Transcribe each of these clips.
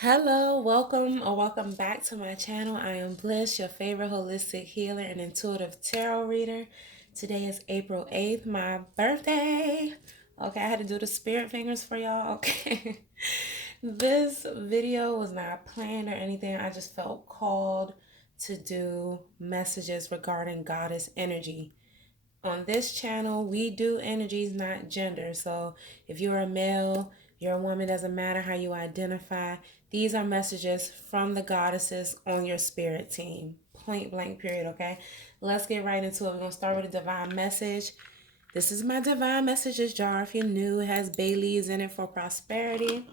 Hello, welcome or welcome back to my channel. I am Bliss, your favorite holistic healer and intuitive tarot reader. Today is April 8th, my birthday. Okay, I had to do the spirit fingers for y'all. Okay. This video was not planned or anything. I just felt called to do messages regarding goddess energy. On this channel, we do energies, not gender. So if you're a male, you're a woman, doesn't matter how you identify. These are messages from the goddesses on your spirit team. Point blank, period, okay? Let's get right into it. We're going to start with a divine message. This is my divine messages jar. If you're new, it has bay leaves in it for prosperity.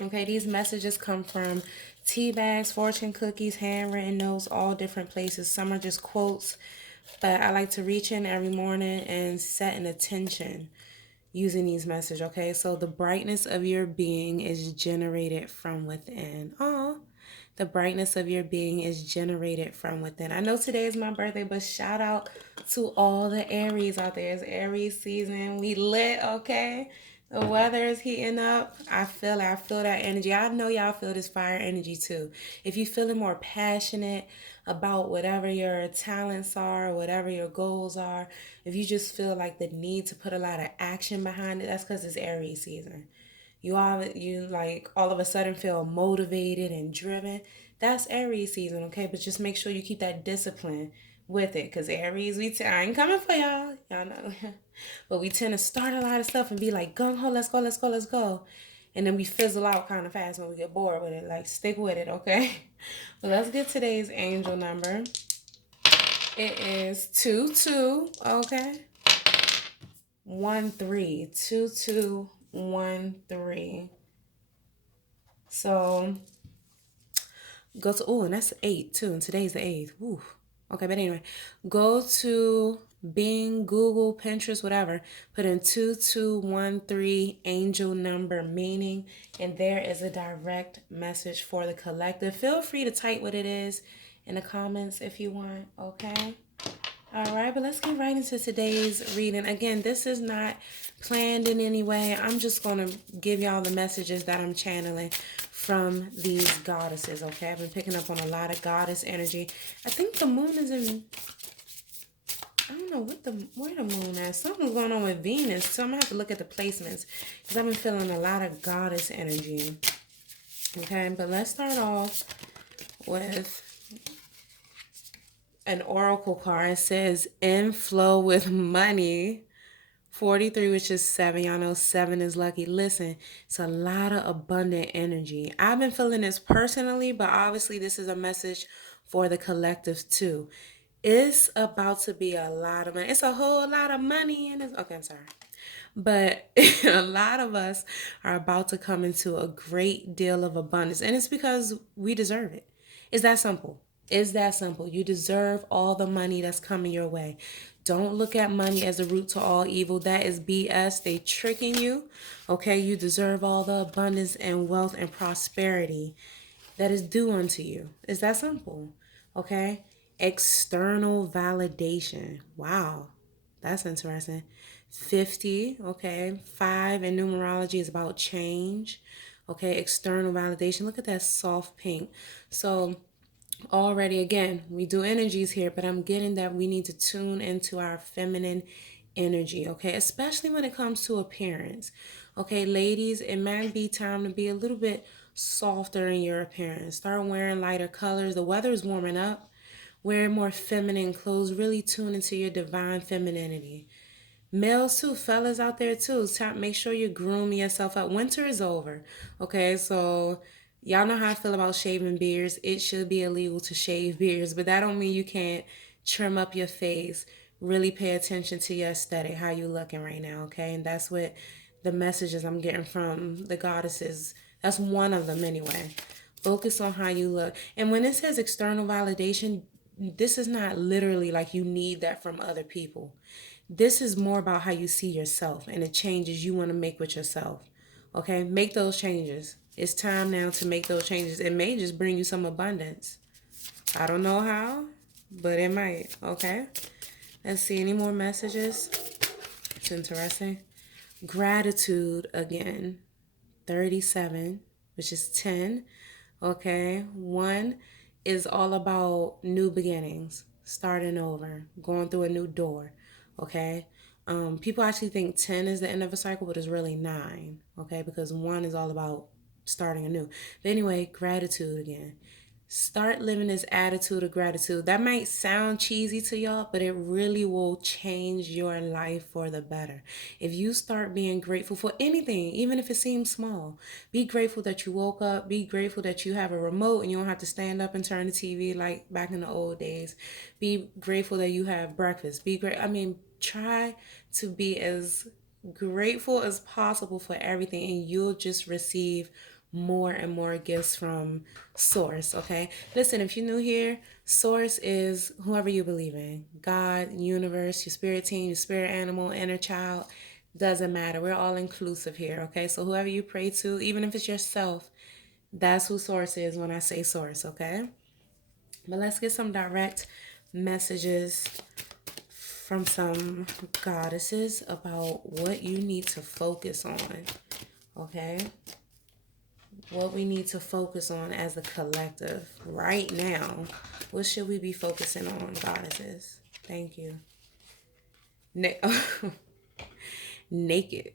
Okay, these messages come from tea bags, fortune cookies, handwritten notes, all different places. Some are just quotes, but I like to reach in every morning and set an intention using these messages, okay? So the brightness of your being is generated from within. Oh, the brightness of your being is generated from within. I know today is my birthday, but shout out to all the Aries out there. It's Aries season. We lit, okay? The weather is heating up. I feel it. I feel that energy. I know y'all feel this fire energy too. If you're feeling more passionate about whatever your talents are, whatever your goals are, if you just feel like the need to put a lot of action behind it, that's because it's Aries season. You like all of a sudden feel motivated and driven. That's Aries season, okay? But just make sure you keep that discipline with it, because Aries, I ain't coming for y'all know. But we tend to start a lot of stuff and be like gung ho, let's go, let's go, let's go, and then we fizzle out kind of fast when we get bored with it. Like, stick with it, okay? Well, let's get today's angel number. It is 22, okay? 13, 2213. So go to, oh, and that's 8 too, and today's the 8th. Ooh. Okay, but anyway, go to Bing, Google, Pinterest, whatever. Put in 2213 angel number meaning, and there is a direct message for the collective. Feel free to type what it is in the comments if you want, okay? All right, but let's get right into today's reading. Again, this is not planned in any way. I'm just going to give y'all the messages that I'm channeling from these goddesses, okay? I've been picking up on a lot of goddess energy. I think the moon is in, I don't know where the moon is. Something's going on with Venus, so I'm going to have to look at the placements because I've been feeling a lot of goddess energy, okay? But let's start off with an oracle card. It says inflow with money. 43, which is 7. Y'all know 7 is lucky. Listen, it's a lot of abundant energy. I've been feeling this personally, but obviously this is a message for the collective too. It's about to be a lot of money. It's a whole lot of money in this. Okay, I'm sorry. But a lot of us are about to come into a great deal of abundance. And it's because we deserve it. It's that simple. It's that simple. You deserve all the money that's coming your way. Don't look at money as the root to all evil. That is BS. They tricking you. Okay, you deserve all the abundance and wealth and prosperity that is due unto you. It's that simple. Okay? External validation. Wow. That's interesting. 50, okay. 5 in numerology is about change. Okay, external validation. Look at that soft pink. So already, again, we do energies here, but I'm getting that we need to tune into our feminine energy, okay? Especially when it comes to appearance. Okay, ladies, it might be time to be a little bit softer in your appearance. Start wearing lighter colors. The weather is warming up. Wear more feminine clothes. Really tune into your divine femininity. Males too, fellas out there too. Make sure you groom yourself up. Winter is over. Okay, so y'all know how I feel about shaving beards. It should be illegal to shave beards, but that don't mean you can't trim up your face. Really pay attention to your aesthetic, how you looking right now, okay? And that's what the messages I'm getting from the goddesses. That's one of them anyway. Focus on how you look. And when it says external validation, this is not literally like you need that from other people. This is more about how you see yourself and the changes you want to make with yourself. Okay, make those changes. It's time now to make those changes. It may just bring you some abundance. I don't know how, but it might. Okay, let's see any more messages. It's interesting. Gratitude again. 37. which is 10. Okay. 1 is all about new beginnings, starting over, going through a new door. Okay. People actually think 10 is the end of a cycle, but it's really 9. Okay. Because 1 is all about starting anew. But anyway, gratitude again. Start living this attitude of gratitude. That might sound cheesy to y'all, but it really will change your life for the better. If you start being grateful for anything, even if it seems small, be grateful that you woke up. Be grateful that you have a remote and you don't have to stand up and turn the TV like back in the old days. Be grateful that you have breakfast. Be great. I mean, try to be as grateful as possible for everything, and you'll just receive more and more gifts from source. Okay, listen, if you're new here, source is whoever you believe in: God, universe, your spirit team, your spirit animal, inner child. Doesn't matter, we're all inclusive here. Okay, so whoever you pray to, even if it's yourself, that's who source is when I say source. Okay, but let's get some direct messages from some goddesses about what you need to focus on. Okay, what we need to focus on as a collective right now. What should we be focusing on, goddesses? Thank you. Naked.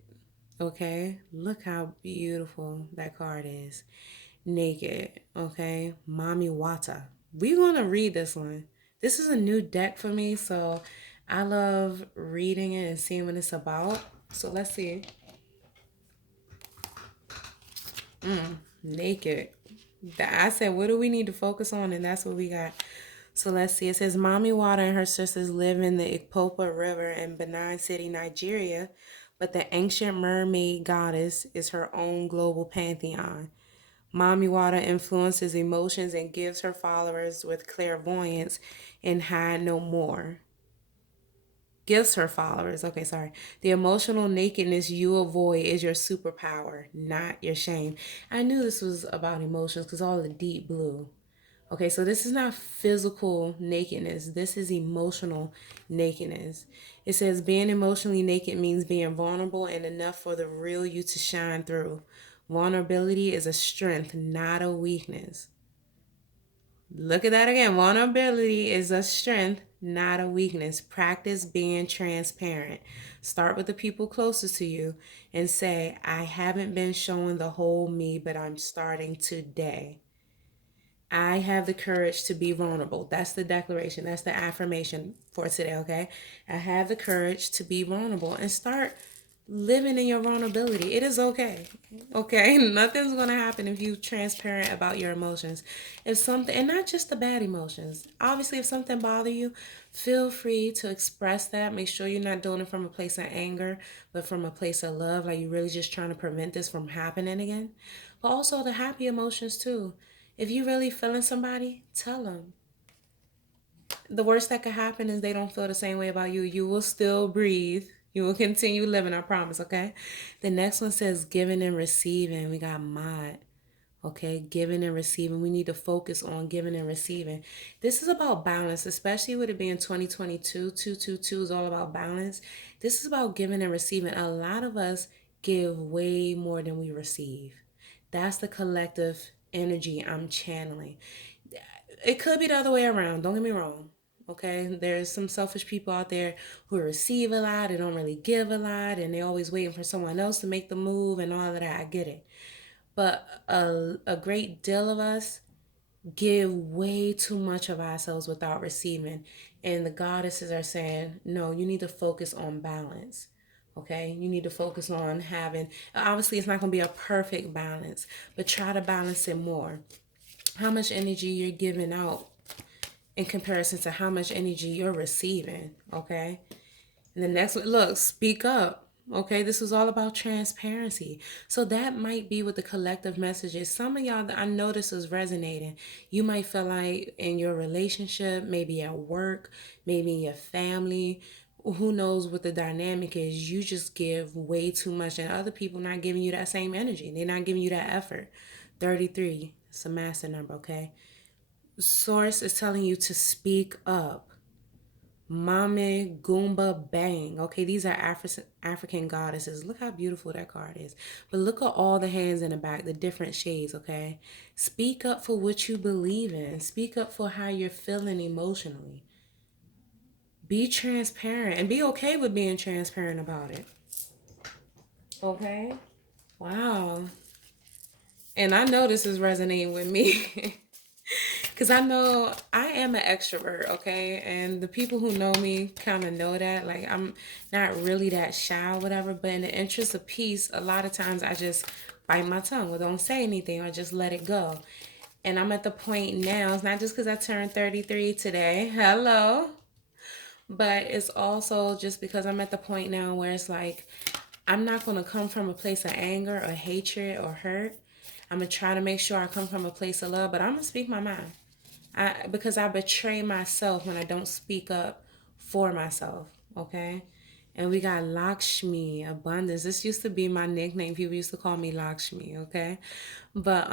Okay, look how beautiful that card is. Naked. Okay, Mami Wata. We're gonna read this one. This is a new deck for me, so I love reading it and seeing what it's about. So let's see. Naked. I said, what do we need to focus on? And that's what we got. So let's see. It says, Mommy Water and her sisters live in the Ikpopa River in Benin City, Nigeria, but the ancient mermaid goddess is her own global pantheon. Mommy Water influences emotions and gives her followers with clairvoyance and hide no more. Gives her followers, okay, sorry. The emotional nakedness you avoid is your superpower, not your shame. I knew this was about emotions because all the deep blue. Okay, so this is not physical nakedness. This is emotional nakedness. It says being emotionally naked means being vulnerable and enough for the real you to shine through. Vulnerability is a strength, not a weakness. Look at that again. Vulnerability is a strength, not a weakness. Practice being transparent. Start with the people closest to you and say, I haven't been showing the whole me, but I'm starting today. I have the courage to be vulnerable. That's the declaration. That's the affirmation for today, okay? I have the courage to be vulnerable and start living in your vulnerability. It is okay. Okay? Nothing's going to happen if you're transparent about your emotions. If something, and not just the bad emotions. Obviously, if something bothers you, feel free to express that. Make sure you're not doing it from a place of anger, but from a place of love. Like you're really just trying to prevent this from happening again. But also the happy emotions too. If you really feeling somebody, tell them. The worst that could happen is they don't feel the same way about you. You will still breathe. You will continue living, I promise, okay? The next one says giving and receiving. We got mod. Okay, giving and receiving. We need to focus on giving and receiving. This is about balance, especially with it being 2022. 222 is all about balance. This is about giving and receiving. A lot of us give way more than we receive. That's the collective energy I'm channeling. It could be the other way around. Don't get me wrong. Okay, there's some selfish people out there who receive a lot and don't really give a lot, and they're always waiting for someone else to make the move and all of that. I get it. But a great deal of us give way too much of ourselves without receiving. And the goddesses are saying, no, you need to focus on balance. Okay, you need to focus on having, obviously, it's not going to be a perfect balance, but try to balance it more. How much energy you're giving out in comparison to how much energy you're receiving. Okay, and the next one, look, speak up. Okay, this is all about transparency. So that might be what the collective message is. Some of y'all, I know this is resonating. You might feel like in your relationship, maybe at work, maybe in your family, who knows what the dynamic is, you just give way too much and other people not giving you that same energy. They're not giving you that effort. 33, it's a master number, okay? Source is telling you to speak up. Mame Goomba Bang. Okay, these are African goddesses. Look how beautiful that card is. But look at all the hands in the back, the different shades, okay? Speak up for what you believe in. Speak up for how you're feeling emotionally. Be transparent and be okay with being transparent about it. Okay? Wow. And I know this is resonating with me. Because I know I am an extrovert, okay? And the people who know me kind of know that. Like, I'm not really that shy or whatever, but in the interest of peace, a lot of times I just bite my tongue or don't say anything or just let it go. And I'm at the point now, it's not just because I turned 33 today, hello, but it's also just because I'm at the point now where it's like, I'm not going to come from a place of anger or hatred or hurt. I'm going to try to make sure I come from a place of love, but I'm going to speak my mind. Because I betray myself when I don't speak up for myself, okay? And we got Lakshmi, abundance. This used to be my nickname. People used to call me Lakshmi, okay? But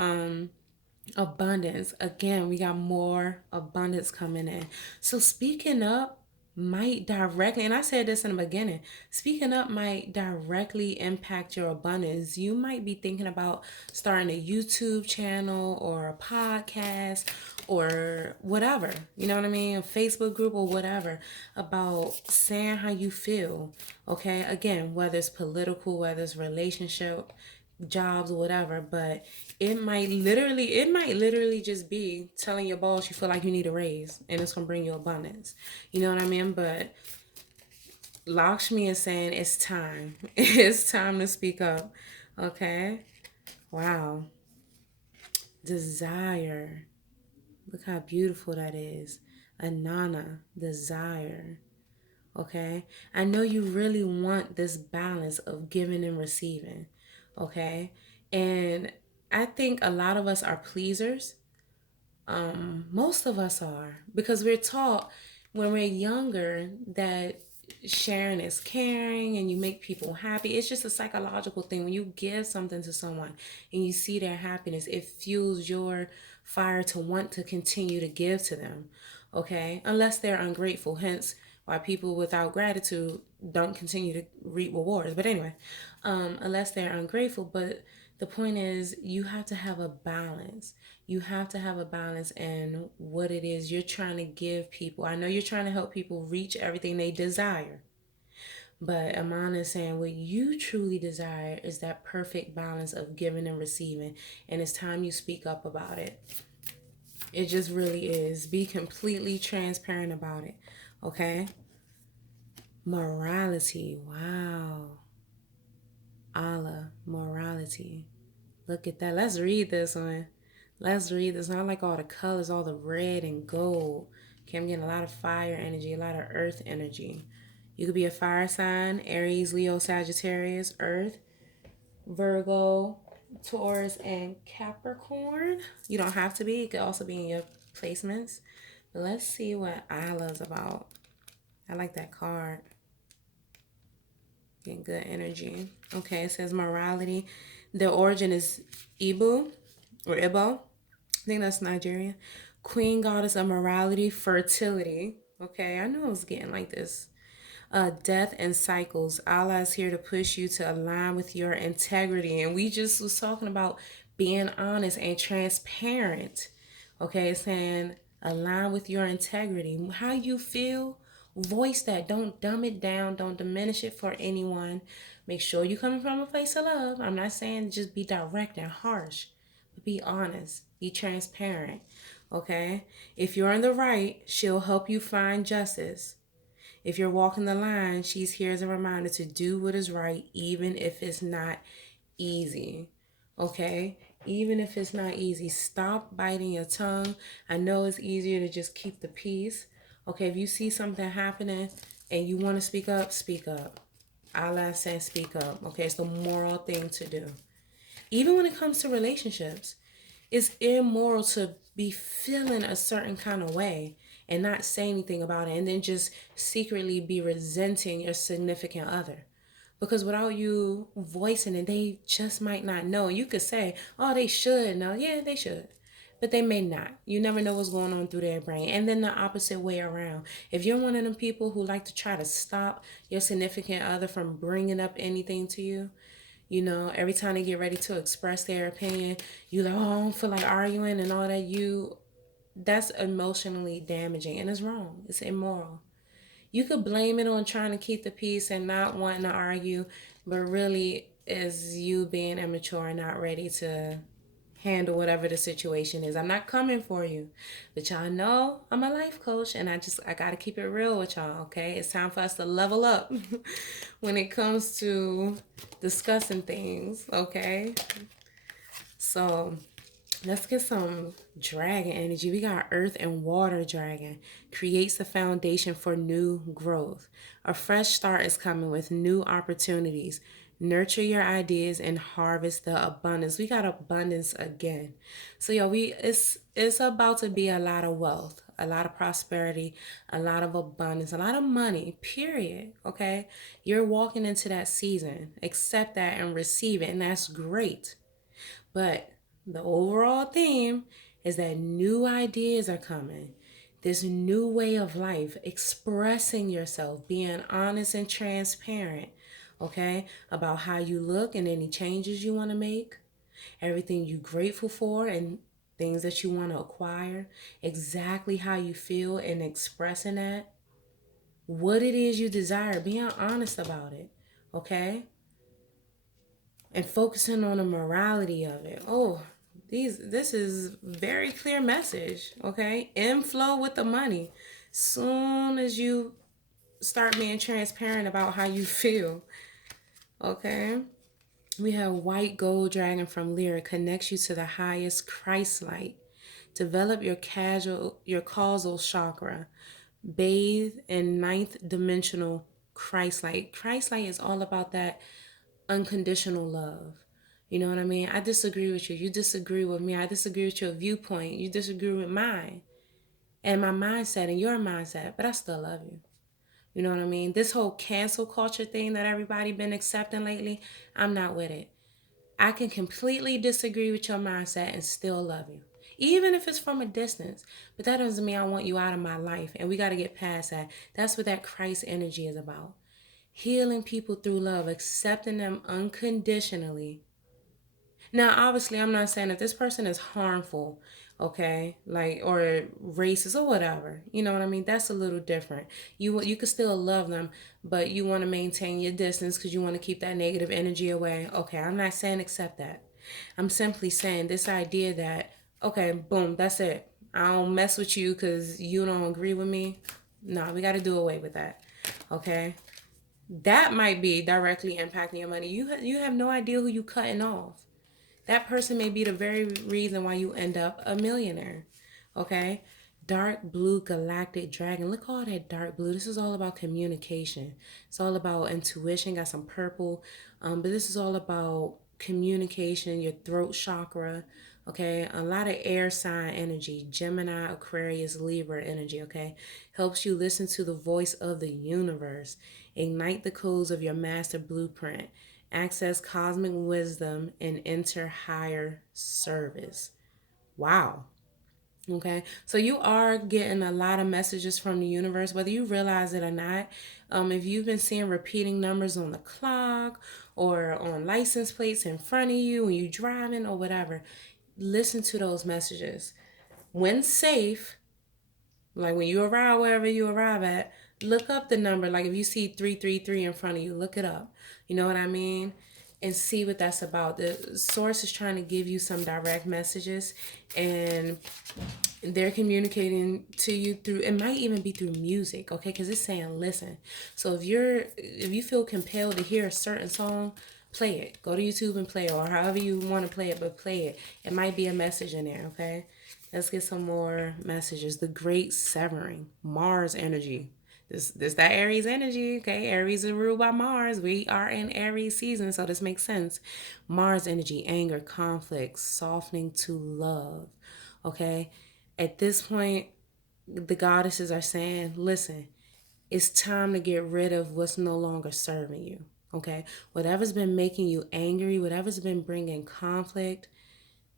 abundance, again, we got more abundance coming in. So speaking up might directly, and I said this in the beginning, speaking up might directly impact your abundance. You might be thinking about starting a YouTube channel or a podcast or whatever, you know what I mean, a Facebook group or whatever, about saying how you feel. Okay, again, whether it's political, whether it's relationship, jobs or whatever, but it might literally just be telling your boss you feel like you need a raise and it's gonna bring you abundance. You know what I mean? But Lakshmi is saying it's time. It's time to speak up. Okay. Wow. Desire. Look how beautiful that is. Anana, desire. Okay. I know you really want this balance of giving and receiving. Okay. And I think a lot of us are pleasers. Most of us are, because we're taught when we're younger that sharing is caring and you make people happy. It's just a psychological thing. When you give something to someone and you see their happiness, it fuels your fire to want to continue to give to them. Okay, unless they're ungrateful, hence why people without gratitude don't continue to reap rewards. But anyway, unless they're ungrateful. But the point is, you have to have a balance. You have to have a balance in what it is you're trying to give people. I know you're trying to help people reach everything they desire. But Amana is saying what you truly desire is that perfect balance of giving and receiving. And it's time you speak up about it. It just really is. Be completely transparent about it. Okay? Morality. Wow. Allah. Morality. Look at that. Let's read this one. Let's read this. I like all the colors, all the red and gold. Okay, I'm getting a lot of fire energy, a lot of earth energy. You could be a fire sign, Aries, Leo, Sagittarius, Earth, Virgo, Taurus, and Capricorn. You don't have to be. It could also be in your placements. But let's see what Isla's about. I like that card. Getting good energy. Okay, it says morality. The origin is Ibu or Ibo. I think that's Nigeria. Queen goddess of morality, fertility. Okay, I knew I was getting like this. Death and cycles. Allah is here to push you to align with your integrity. And we just was talking about being honest and transparent. Okay, saying align with your integrity. How you feel, voice that. Don't dumb it down. Don't diminish it for anyone. Make sure you're coming from a place of love. I'm not saying just be direct and harsh, but be honest. Be transparent. Okay? If you're in the right, she'll help you find justice. If you're walking the line, she's here as a reminder to do what is right, even if it's not easy. Okay? Even if it's not easy, stop biting your tongue. I know it's easier to just keep the peace. Okay, if you see something happening and you want to speak up, speak up. Allah says speak up. Okay, it's the moral thing to do. Even when it comes to relationships, it's immoral to be feeling a certain kind of way and not say anything about it and then just secretly be resenting your significant other. Because without you voicing it, they just might not know. You could say, oh, they should know. Yeah, they should. but they may not. You never know what's going on through their brain. And then the opposite way around. If you're one of them people who like to try to stop your significant other from bringing up anything to you, every time they get ready to express their opinion, you like, oh, I don't feel like arguing and all that. That's emotionally damaging and it's wrong. It's immoral. You could blame it on trying to keep the peace and not wanting to argue, but really is you being immature and not ready to handle whatever the situation is. I'm not coming for you, but y'all know I'm a life coach and I got to keep it real with y'all, okay? It's time for us to level up when it comes to discussing things, okay? So, let's get some dragon energy. We got earth and water dragon. Creates the foundation for new growth. A fresh start is coming with new opportunities. Nurture your ideas and harvest the abundance. We got abundance again. So it's about to be a lot of wealth, a lot of prosperity, a lot of abundance, a lot of money, period. Okay? You're walking into that season. Accept that and receive it, and that's great. But the overall theme is that new ideas are coming. This new way of life, expressing yourself, being honest and transparent, okay, about how you look and any changes you want to make, everything you're grateful for and things that you want to acquire, exactly how you feel and expressing that, what it is you desire, being honest about it, okay? And focusing on the morality of it. Oh, this is very clear message, okay? Inflow with the money. Soon as you start being transparent about how you feel, okay? We have white gold dragon from Lyra connects you to the highest Christ light. Develop your causal chakra. Bathe in ninth dimensional Christ light. Christ light is all about that unconditional love. You know what I mean? I disagree with you. You disagree with me. I disagree with your viewpoint. You disagree with mine and my mindset and your mindset, but I still love you. You know what I mean? This whole cancel culture thing that everybody been accepting lately, I'm not with it. I can completely disagree with your mindset and still love you. Even if it's from a distance. But that doesn't mean I want you out of my life. And we got to get past that. That's what that Christ energy is about. Healing people through love, accepting them unconditionally. Now, obviously, I'm not saying that this person is harmful, okay, like or racist or whatever. You know what I mean? That's a little different. You could still love them, but you want to maintain your distance because you want to keep that negative energy away. Okay, I'm not saying accept that. I'm simply saying this idea that okay, boom, that's it. I don't mess with you because you don't agree with me. No, we got to do away with that. Okay, that might be directly impacting your money. You have no idea who you cutting off. That person may be the very reason why you end up a millionaire. Okay? Dark blue galactic dragon. Look at all that dark blue. This is all about communication. It's all about intuition. Got some purple. But this is all about communication, your throat chakra. Okay? A lot of air sign energy. Gemini, Aquarius, Libra energy. Okay? Helps you listen to the voice of the universe. Ignite the codes of your master blueprint. Access cosmic wisdom and enter higher service. Wow. Okay, so you are getting a lot of messages from the universe, whether you realize it or not. If you've been seeing repeating numbers on the clock or on license plates in front of you when you're driving or whatever, listen to those messages. When safe, like when you arrive wherever you arrive at, look up the number. Like if you see 333 in front of you, look it up. You know what I mean? And see what that's about. The source is trying to give you some direct messages and they're communicating to you through, it might even be through music, okay? Because it's saying listen. So if you feel compelled to hear a certain song, play it. Go to YouTube and play it, or however you want to play it, but play it. It might be a message in there, okay? Let's get some more messages. The Great Severing, Mars energy. This that Aries energy, okay? Aries is ruled by Mars. We are in Aries season, so this makes sense. Mars energy, anger, conflict, softening to love, okay? At this point, the goddesses are saying, listen, it's time to get rid of what's no longer serving you, okay? Whatever's been making you angry, whatever's been bringing conflict,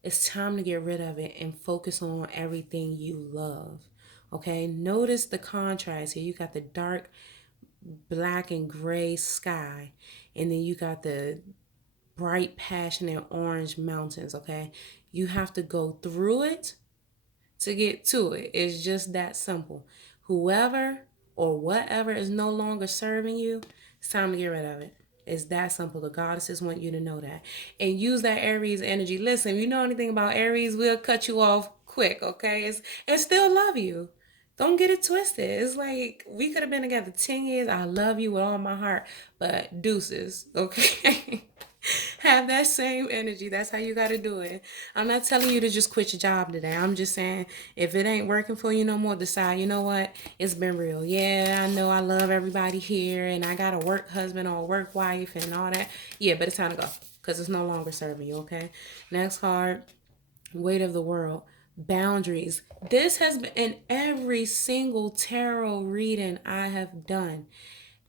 It's time to get rid of it and focus on everything you love. Okay, notice the contrast here. You got the dark black and gray sky, and then you got the bright, passionate orange mountains. Okay, you have to go through it to get to it. It's just that simple. Whoever or whatever is no longer serving you, it's time to get rid of it. It's that simple. The goddesses want you to know that. And use that Aries energy. Listen, if you know anything about Aries, we'll cut you off quick, okay? And still love you. Don't get it twisted. It's like we could have been together 10 years. I love you with all my heart, but deuces, okay? Have that same energy. That's how you got to do it. I'm not telling you to just quit your job today. I'm just saying if it ain't working for you no more, decide, you know what? It's been real. Yeah, I know I love everybody here and I got a work husband or a work wife and all that. Yeah, but it's time to go because it's no longer serving you, okay? Next card, weight of the world. Boundaries. This has been in every single tarot reading I have done.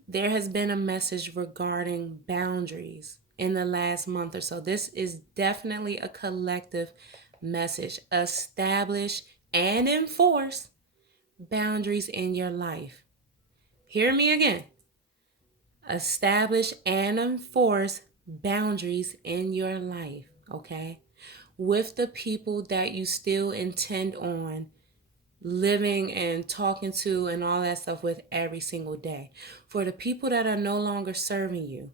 There has been a message regarding boundaries in the last month or so. This is definitely a collective message. Establish and enforce boundaries in your life. Hear me again. Establish and enforce boundaries in your life, okay? With the people that you still intend on living and talking to and all that stuff with every single day. For the people that are no longer serving you,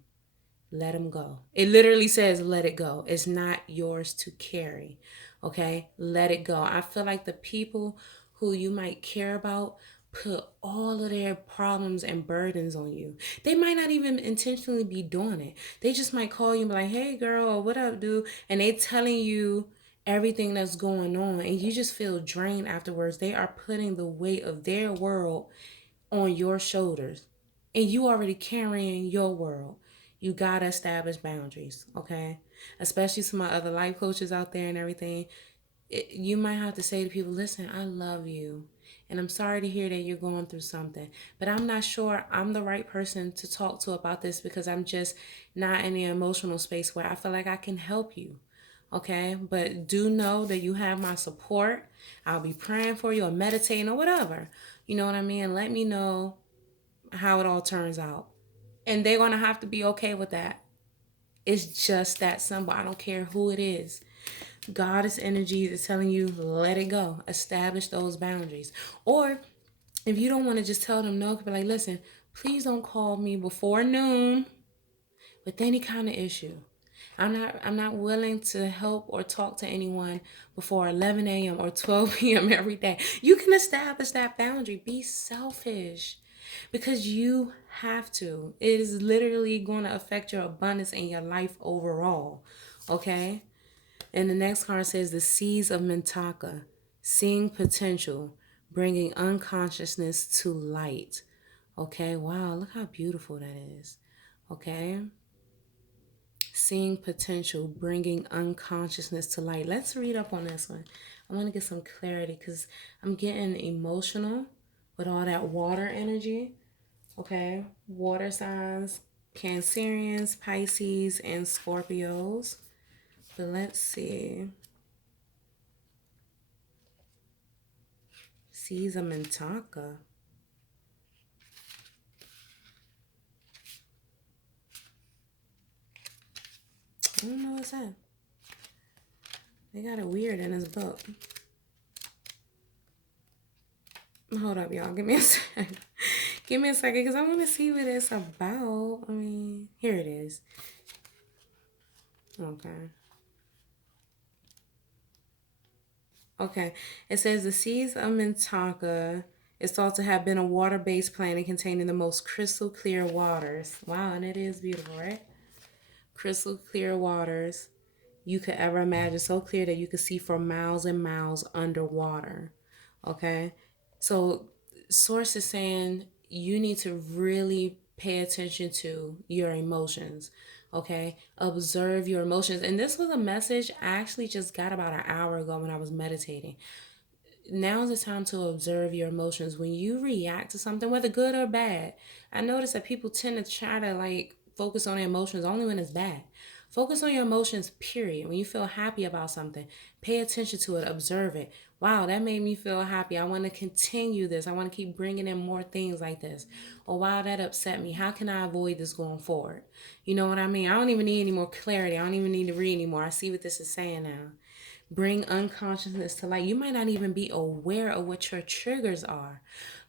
let them go. It literally says let it go. It's not yours to carry. Okay? Let it go. I feel like the people who you might care about put all of their problems and burdens on you. They might not even intentionally be doing it. They just might call you and be like, hey girl, or what up, dude? And they telling you everything that's going on and you just feel drained afterwards. They are putting the weight of their world on your shoulders and you already carrying your world. You gotta establish boundaries, okay? Especially to my other life coaches out there and everything. You might have to say to people, listen, I love you. And I'm sorry to hear that you're going through something. But I'm not sure I'm the right person to talk to about this because I'm just not in the emotional space where I feel like I can help you. Okay? But do know that you have my support. I'll be praying for you or meditating or whatever. You know what I mean? Let me know how it all turns out. And they're going to have to be okay with that. It's just that simple. I don't care who it is. Goddess energy is telling you, let it go. Establish those boundaries. Or if you don't want to just tell them no, be like, listen, please don't call me before noon with any kind of issue. I'm not willing to help or talk to anyone before 11 a.m. or 12 p.m. every day. You can establish that boundary. Be selfish because you have to. It is literally going to affect your abundance and your life overall. Okay? And the next card says the seeds of Mintaka, seeing potential, bringing unconsciousness to light. Okay, wow, look how beautiful that is. Okay, seeing potential, bringing unconsciousness to light. Let's read up on this one. I want to get some clarity because I'm getting emotional with all that water energy. Okay, water signs, Cancerians, Pisces, and Scorpios. But let's see. Seeds of Mintaka. I don't know what's that. They got it weird in this book. Hold up, y'all. Give me a second. Give me a second because I want to see what it's about. I mean, here it is. Okay. Okay. It says the seeds of Mintaka is thought to have been a water-based plant containing the most crystal clear waters. Wow, and it is beautiful, right? Crystal clear waters you could ever imagine, so clear that you could see for miles and miles underwater. Okay, so source is saying you need to really pay attention to your emotions. Okay, observe your emotions. And this was a message I actually just got about an hour ago when I was meditating. Now is the time to observe your emotions. When you react to something, whether good or bad, I notice that people tend to try to like focus on their emotions only when it's bad. Focus on your emotions, period. When you feel happy about something, pay attention to it, observe it. Wow, that made me feel happy. I want to continue this. I want to keep bringing in more things like this. Or wow, that upset me. How can I avoid this going forward? You know what I mean? I don't even need any more clarity. I don't even need to read anymore. I see what this is saying now. Bring unconsciousness to light. You might not even be aware of what your triggers are,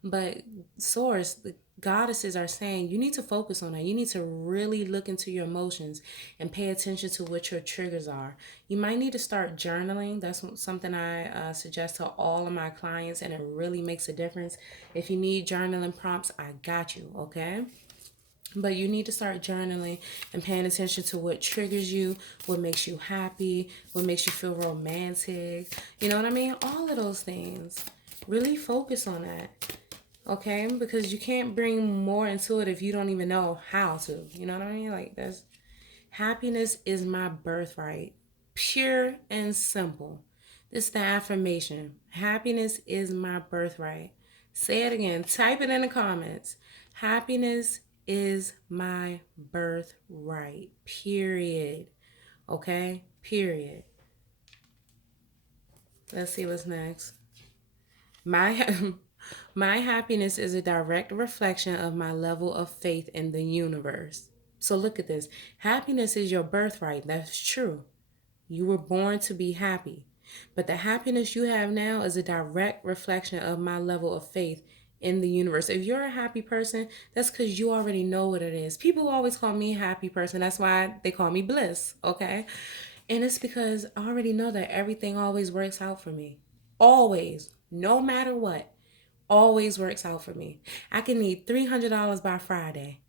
but source, the goddesses are saying you need to focus on that. You need to really look into your emotions and pay attention to what your triggers are. You might need to start journaling. That's something I suggest to all of my clients, and it really makes a difference. If you need journaling prompts, I got you, okay? But you need to start journaling and paying attention to what triggers you, what makes you happy, what makes you feel romantic. You know what I mean? All of those things. Really focus on that. Okay? Because you can't bring more into it if you don't even know how to. You know what I mean? Like, that's happiness is my birthright. Pure and simple. This is the affirmation. Happiness is my birthright. Say it again. Type it in the comments. Happiness is my birthright. Period. Okay? Period. Let's see what's next. My my happiness is a direct reflection of my level of faith in the universe. So look at this. Happiness is your birthright. That's true. You were born to be happy. But the happiness you have now is a direct reflection of my level of faith in the universe. If you're a happy person, that's because you already know what it is. People always call me a happy person. That's why they call me Bliss, okay? And it's because I already know that everything always works out for me. Always. No matter what. Always works out for me. I can need $300 by Friday.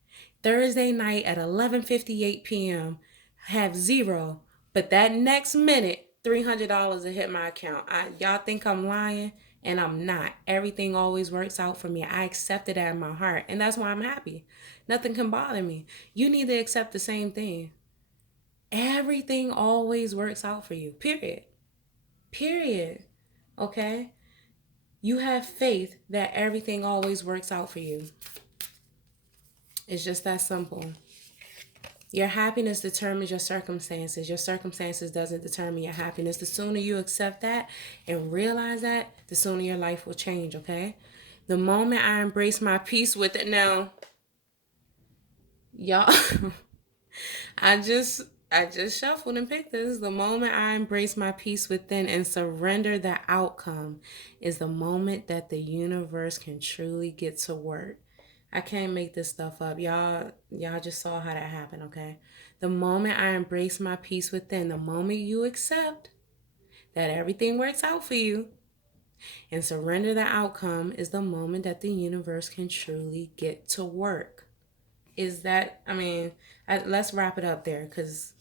Thursday night at 11:58 p.m. have zero, but that next minute $300 will hit my account. Y'all think I'm lying, and I'm not. Everything always works out for me. I accept it in my heart, and that's why I'm happy. Nothing can bother me. You need to accept the same thing. Everything always works out for you. Period. Period. Okay? You have faith that everything always works out for you. It's just that simple. Your happiness determines your circumstances. Your circumstances doesn't determine your happiness. The sooner you accept that and realize that, the sooner your life will change, okay? The moment I embrace my peace with it now, y'all, I just I just shuffled and picked this. The moment I embrace my peace within and surrender the outcome is the moment that the universe can truly get to work. I can't make this stuff up. Y'all just saw how that happened, okay? The moment I embrace my peace within, the moment you accept that everything works out for you and surrender the outcome is the moment that the universe can truly get to work. Is that, let's wrap it up there because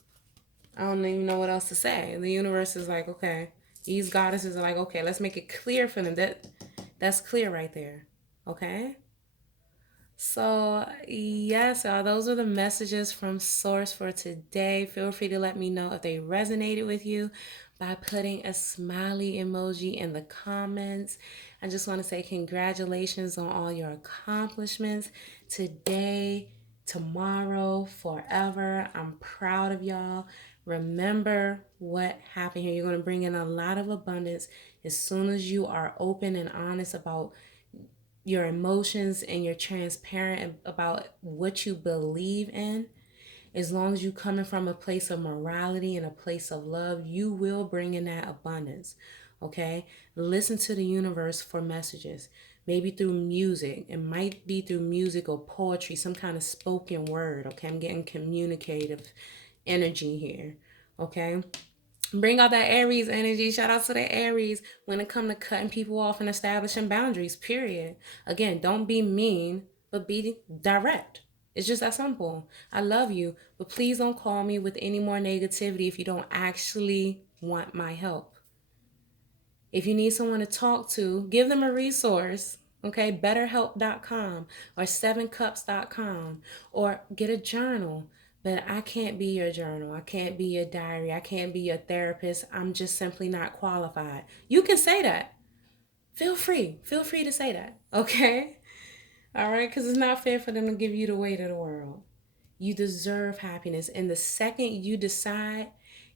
I don't even know what else to say. The universe is like, okay, these goddesses are like, okay, let's make it clear for them. That's clear right there. Okay? So, yes, those are the messages from Source for today. Feel free to let me know if they resonated with you by putting a smiley emoji in the comments. I just want to say congratulations on all your accomplishments today, tomorrow, forever. I'm proud of y'all. Remember what happened here. You're going to bring in a lot of abundance as soon as you are open and honest about your emotions and you're transparent about what you believe in. As long as you coming from a place of morality and a place of love, you will bring in that abundance. Okay? Listen to the universe for messages. Maybe through music. It might be through music or poetry, some kind of spoken word. Okay? I'm getting communicative energy here. Okay? Bring out that Aries energy. Shout out to the Aries when it comes to cutting people off and establishing boundaries, period. Again, don't be mean, but be direct. It's just that simple. I love you, but please don't call me with any more negativity if you don't actually want my help. If you need someone to talk to, give them a resource. Okay, betterhelp.com or sevencups.com or get a journal. But I can't be your journal. I can't be your diary. I can't be your therapist. I'm just simply not qualified. You can say that. Feel free. Feel free to say that. Okay? All right? Because it's not fair for them to give you the weight of the world. You deserve happiness. And the second you decide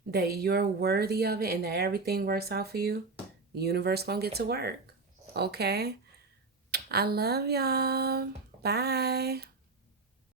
that you're worthy of it and that everything works out for you, the universe gonna get to work. Okay? I love y'all. Bye.